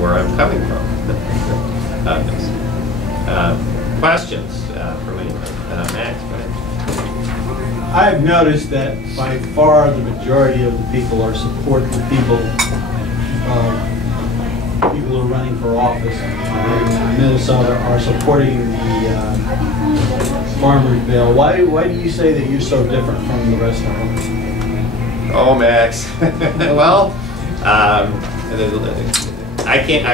where I'm coming from. Questions from anyone? Max, go ahead. I've noticed that by far the majority of the people are supporting the people who are running for office in Minnesota are supporting the farmers bill. Why do you say that you're so different from the rest of them? Oh, Max. Well, I'm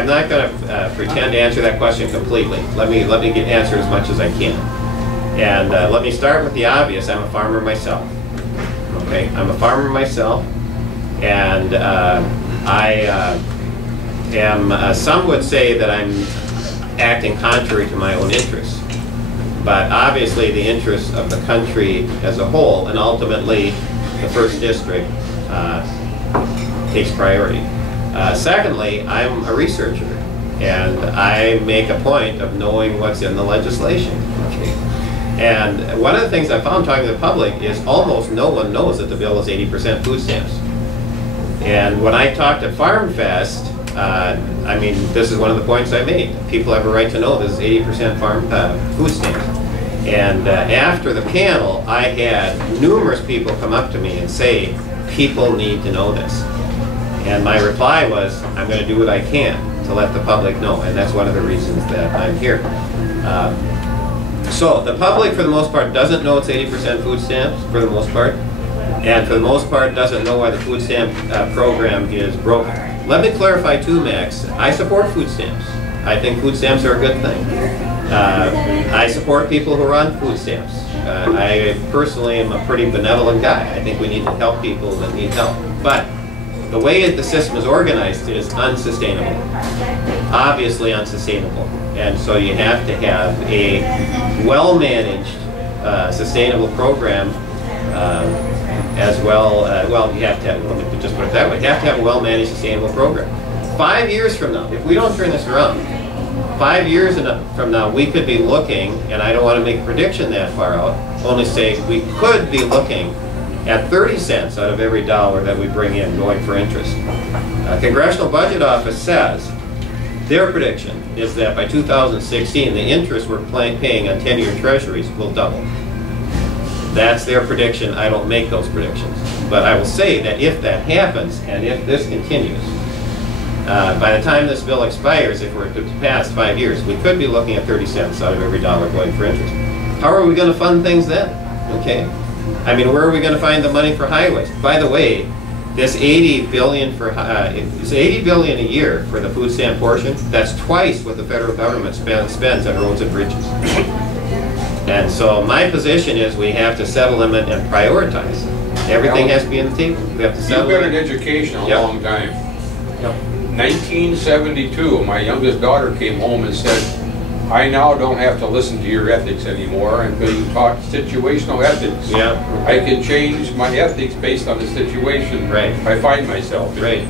not going to pretend to answer that question completely. Let me answer as much as I can. And let me start with the obvious. I'm a farmer myself. Okay, I'm a farmer myself, and I am. Some would say that I'm acting contrary to my own interests, but obviously the interests of the country as a whole, and ultimately the first district, takes priority. Secondly, I'm a researcher, and I make a point of knowing what's in the legislation. Okay. And one of the things I found talking to the public is almost no one knows that the bill is 80% food stamps. And when I talked at Farm Fest, I mean, this is one of the points I made. People have a right to know this is 80% food stamps. And after the panel, I had numerous people come up to me and say, people need to know this. And my reply was, I'm going to do what I can to let the public know. And that's one of the reasons that I'm here. So the public, for the most part, doesn't know it's 80% food stamps, for the most part. And for the most part, doesn't know why the food stamp program is broken. Let me clarify too, Max. I support food stamps. I think food stamps are a good thing. I support people who are on food stamps. I personally am a pretty benevolent guy. I think we need to help people that need help. But the way the system is organized is unsustainable. Obviously unsustainable. And so you have to have a well-managed, sustainable program as well. Well, you have to have, let me just put it that way, you have to have a well-managed, sustainable program. 5 years from now, if we don't turn this around, 5 years from now, we could be looking, and I don't want to make a prediction that far out, only say we could be looking at 30 cents out of every dollar that we bring in going for interest. Congressional Budget Office says their prediction is that by 2016, the interest we're paying on 10-year treasuries will double. That's their prediction. I don't make those predictions. But I will say that if that happens, and if this continues, by the time this bill expires, if we're to pass 5 years, we could be looking at 30 cents out of every dollar going for interest. How are we going to fund things then? Okay. I mean, where are we going to find the money for highways? By the way, this $80 billion it's $80 billion a year for the food stamp portion. That's twice what the federal government spends on roads and bridges. And so my position is we have to settle them and prioritize. Everything has to be on the table. We have to settle. You've been in education a long time. 1972, my youngest daughter came home and said, I now don't have to listen to your ethics anymore, and because you taught situational ethics. Yeah. I can change my ethics based on the situation I find myself in.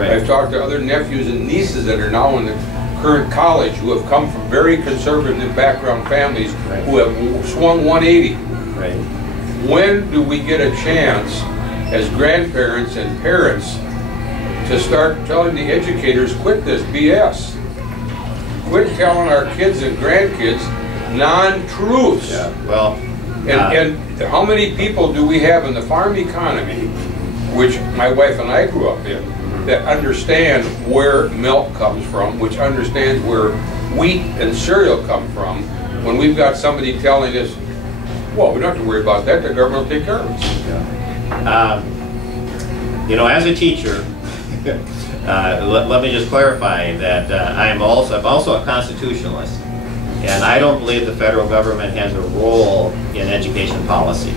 I've talked to other nephews and nieces that are now in the current college who have come from very conservative background families who have swung 180. When do we get a chance as grandparents and parents to start telling the educators, quit this BS? Quit telling our kids and grandkids non-truths. And how many people do we have in the farm economy, which my wife and I grew up in, that understand where milk comes from, which understands where wheat and cereal come from, when we've got somebody telling us, well, we don't have to worry about that, the government will take care of us. You know, as a teacher, let me just clarify that I'm also a constitutionalist, and I don't believe the federal government has a role in education policy.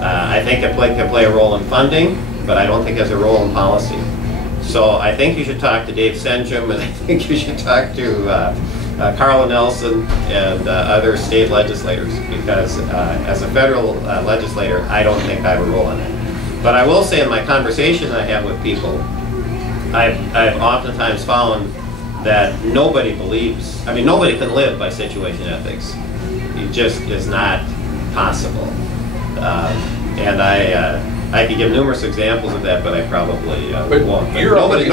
I think it can play a role in funding, but I don't think it has a role in policy. So I think you should talk to Dave Senchum, and I think you should talk to Carla Nelson and other state legislators, because as a federal legislator, I don't think I have a role in it. But I will say in my conversation I have with people, I've oftentimes found that nobody believes, I mean, nobody can live by situation ethics. It just is not possible. And I could give numerous examples of that, but I probably won't. But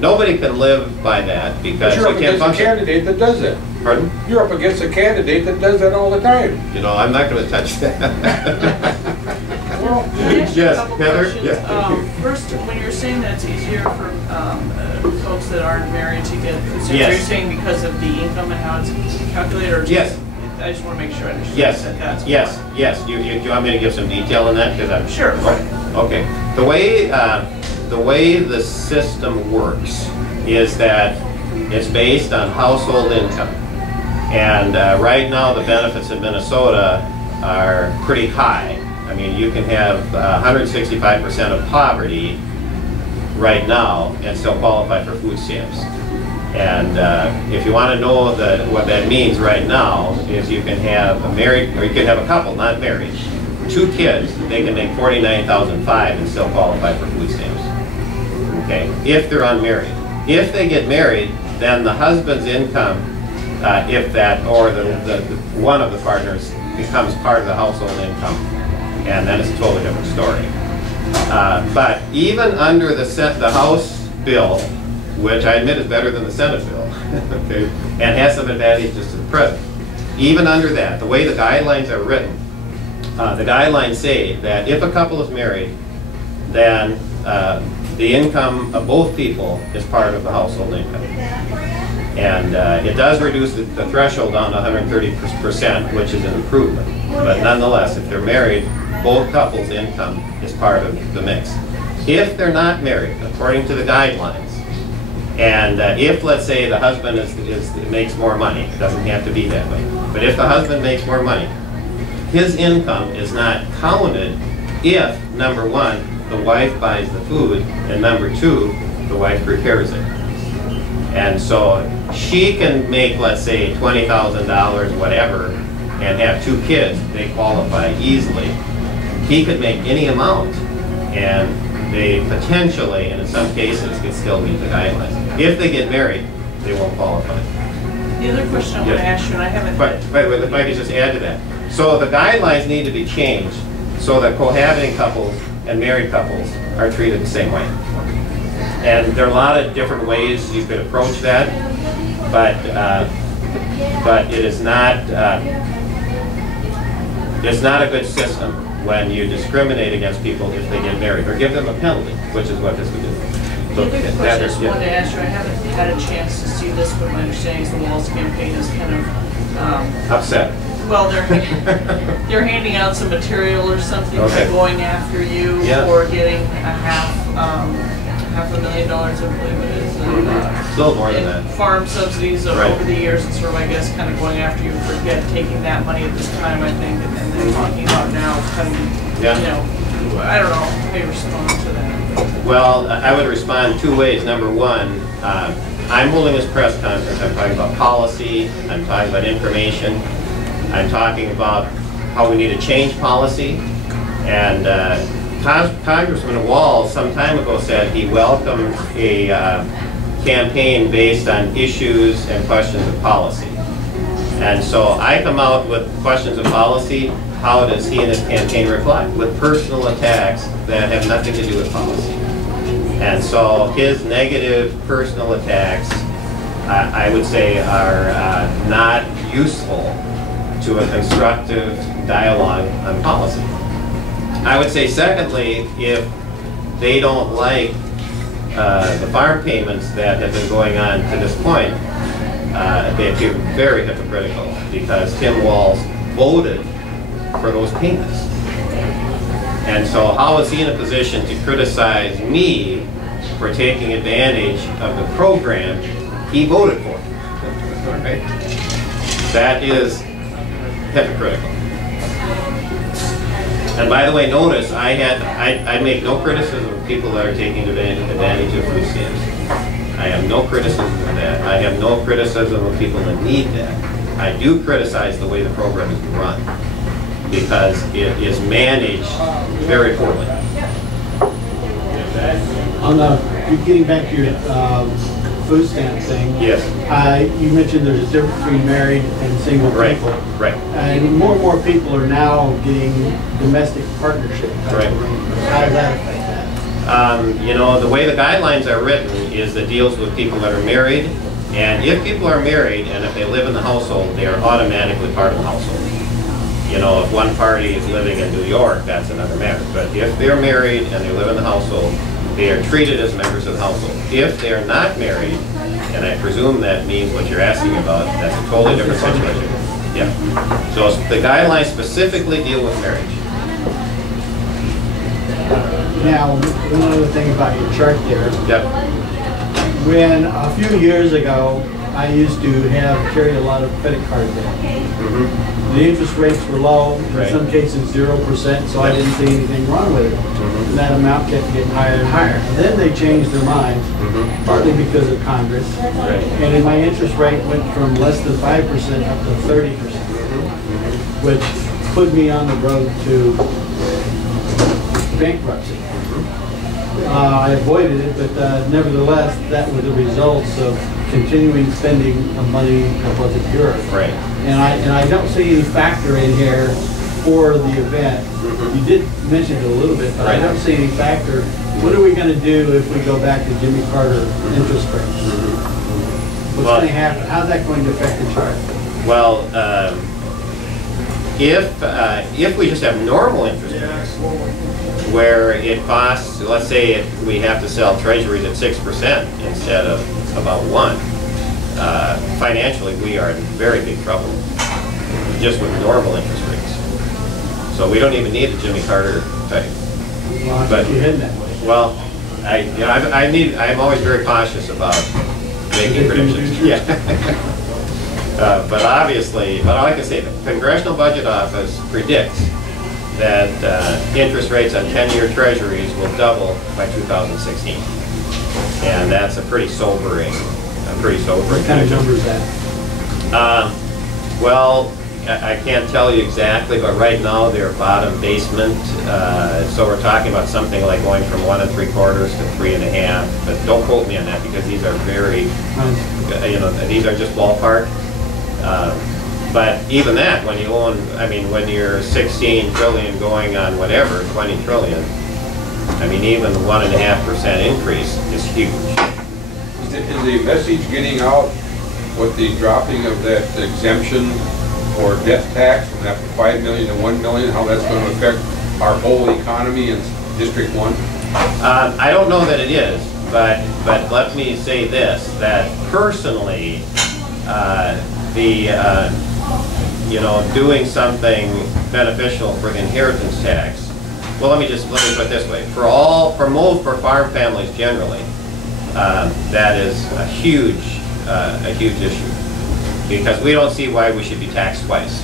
nobody can live by that because you're you up can't against function. a candidate that does that. Pardon? You're up against a candidate that does that all the time. You know, I'm not going to touch that. Well, can I ask you a Yes, couple Heather? questions? Yeah. First, when you're saying that it's easier for folks that aren't married to get food stamps, Yes. are you saying because of the income and how it's calculated? Or just, Yes. I just want to make sure I understand. Yes, that that's yes, yes. Do you want me to give some detail on that? Because I'm Sure. Okay. The way the system works is that it's based on household income, and right now the benefits in Minnesota are pretty high. I mean, you can have 165% of poverty right now and still qualify for food stamps. And if you want to know what that means right now is you can have a married, or you can have a couple, not married, 2 kids, they can make $49,500 and still qualify for food stamps. Okay, if they're unmarried. If they get married, then the husband's income, if that, or the one of the partners becomes part of the household income, and then it's a totally different story. But even under the House bill, which I admit is better than the Senate bill, okay, and has some advantages to the president. Even under that, the way the guidelines are written, the guidelines say that if a couple is married, then the income of both people is part of the household income. And it does reduce the threshold down to 130%, which is an improvement. But nonetheless, if they're married, both couples' income is part of the mix. If they're not married, according to the guidelines, and if, let's say, the husband makes more money, it doesn't have to be that way, but if the husband makes more money, his income is not counted if, number one, the wife buys the food, and number two, the wife prepares it. And so she can make, let's say, $20,000, whatever, and have 2 kids, they qualify easily. He could make any amount, and they potentially, and in some cases, could still meet the guidelines. If they get married, they won't qualify. The other question I want to ask you, and I haven't... But if I could just add to that. So the guidelines need to be changed so that cohabiting couples and married couples are treated the same way. And there are a lot of different ways you could approach that, but it is not it's not a good system when you discriminate against people if they get married, or give them a penalty, which is what this would do. The other question I just wanted to ask you, I haven't had a chance to see this, but my understanding is the Walls campaign is kind of upset. Well, they're handing out some material or something, okay, going after you for getting a $500,000, I believe it is. A little more than that. Farm subsidies over the years, and sort of, I guess, kind of going after you for taking that money at this time, I think, and then talking about now cutting, you know, I don't know how you respond to that. Well, I would respond 2 ways. Number one, I'm holding this press conference. I'm talking about policy. I'm talking about information. I'm talking about how we need to change policy. And Congressman Walls some time ago said he welcomed a campaign based on issues and questions of policy. And so I come out with questions of policy. How does he and his campaign reply? With personal attacks that have nothing to do with policy. And so his negative personal attacks, I would say, are not useful to a constructive dialogue on policy. I would say, secondly, if they don't like the farm payments that have been going on to this point, they appear very hypocritical because Tim Walz voted for those payments. And so how is he in a position to criticize me for taking advantage of the program he voted for? All right? That is hypocritical. And by the way, notice I make no criticism of people that are taking advantage of food stamps. I have no criticism of that. I have no criticism of people that need that. I do criticize the way the program is run because it is managed very poorly. On getting back to your food stamp thing. Yes. You mentioned there's a difference between married and single people. Right. And more and more people are now getting domestic partnership. Right. How does that affect that? You know, the way the guidelines are written is it deals with people that are married, and if people are married and if they live in the household, they are automatically part of the household. You know, if one party is living in New York, that's another matter. But if they're married and they live in the household, they are treated as members of the household. If they're not married, and I presume that means what you're asking about, that's a totally different situation. Yeah. So the guidelines specifically deal with marriage. Now, one other thing about your chart there. Yep. When a few years ago, I used to carry a lot of credit card debt. The interest rates were low, in some cases 0%, so I didn't see anything wrong with it. And that amount kept getting higher and higher. And then they changed their minds, partly because of Congress. And then my interest rate went from less than 5% up to 30%, which put me on the road to bankruptcy. I avoided it, but nevertheless, that was the results of continuing spending of money that wasn't yours. Right. And I don't see any factor in here for the event. You did mention it a little bit, but I don't see any factor. What are we going to do if we go back to Jimmy Carter interest rates? What's going to happen? How's that going to affect the chart? Well, if we just have normal interest rates, where it costs, let's say we have to sell treasuries at 6% instead of about 1%, financially we are in very big trouble just with normal interest rates. So we don't even need a Jimmy Carter type. Well, I think you're heading that way. Well, I'm always very cautious about making predictions. Yeah. But obviously, like I say, the Congressional Budget Office predicts that interest rates on 10-year treasuries will double by 2016. And that's a pretty sobering What kind of number is that? Well, I can't tell you exactly, but right now they're bottom basement. So we're talking about something like going from 1 3/4 to 3.5. But don't quote me on that because these are very, these are just ballpark. But even that, when you own, when you're 16 trillion going on whatever, 20 trillion, even the 1.5% increase is huge. Is the message getting out with the dropping of that exemption for death tax from that 5 million to 1 million, how that's going to affect our whole economy in District 1? I don't know that it is, but let me say this, that personally, doing something beneficial for the inheritance tax. Well, let me put it this way: for farm families generally, that is a huge issue because we don't see why we should be taxed twice,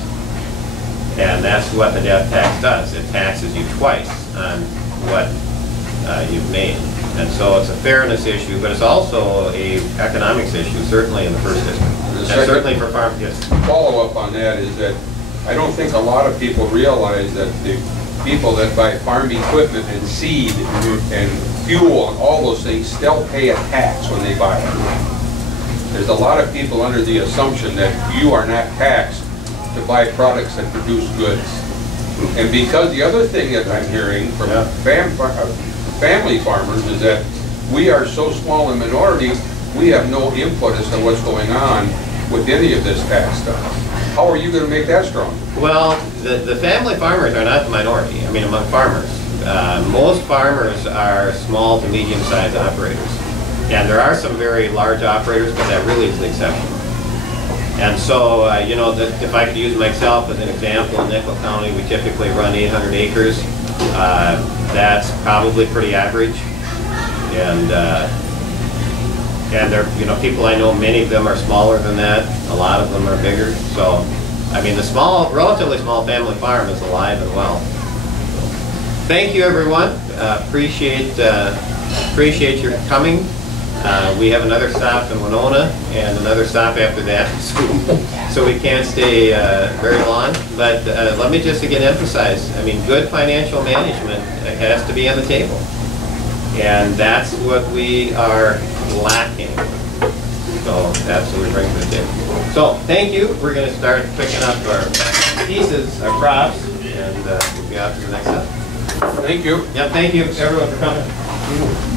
and that's what the death tax does. It taxes you twice on what you've made, and so it's a fairness issue, but it's also a economics issue, certainly in the first district. And certainly for farm kids. Follow-up on that is that I don't think a lot of people realize that the people that buy farm equipment and seed and fuel and all those things still pay a tax when they buy it. There's a lot of people under the assumption that you are not taxed to buy products that produce goods. And because the other thing that I'm hearing from family farmers is that we are so small a minority, we have no input as to what's going on with any of this tax stuff. How are you going to make that strong? Well, the family farmers are not the minority, among farmers. Most farmers are small to medium-sized operators. And there are some very large operators, but that really is the exception. And so, if I could use myself as an example, in Nickel County, we typically run 800 acres. That's probably pretty average. And they're, people I know, many of them are smaller than that. A lot of them are bigger. So, the relatively small family farm is alive and well. Thank you, everyone. Appreciate your coming. We have another stop in Winona and another stop after that, so we can't stay very long. But let me just again emphasize, good financial management has to be on the table. And that's what we are lacking. So that's what we bring to the table. So thank you. We're going to start picking up our pieces, our props, and we'll be out to the next step. Thank you. Yeah, thank you everyone for coming.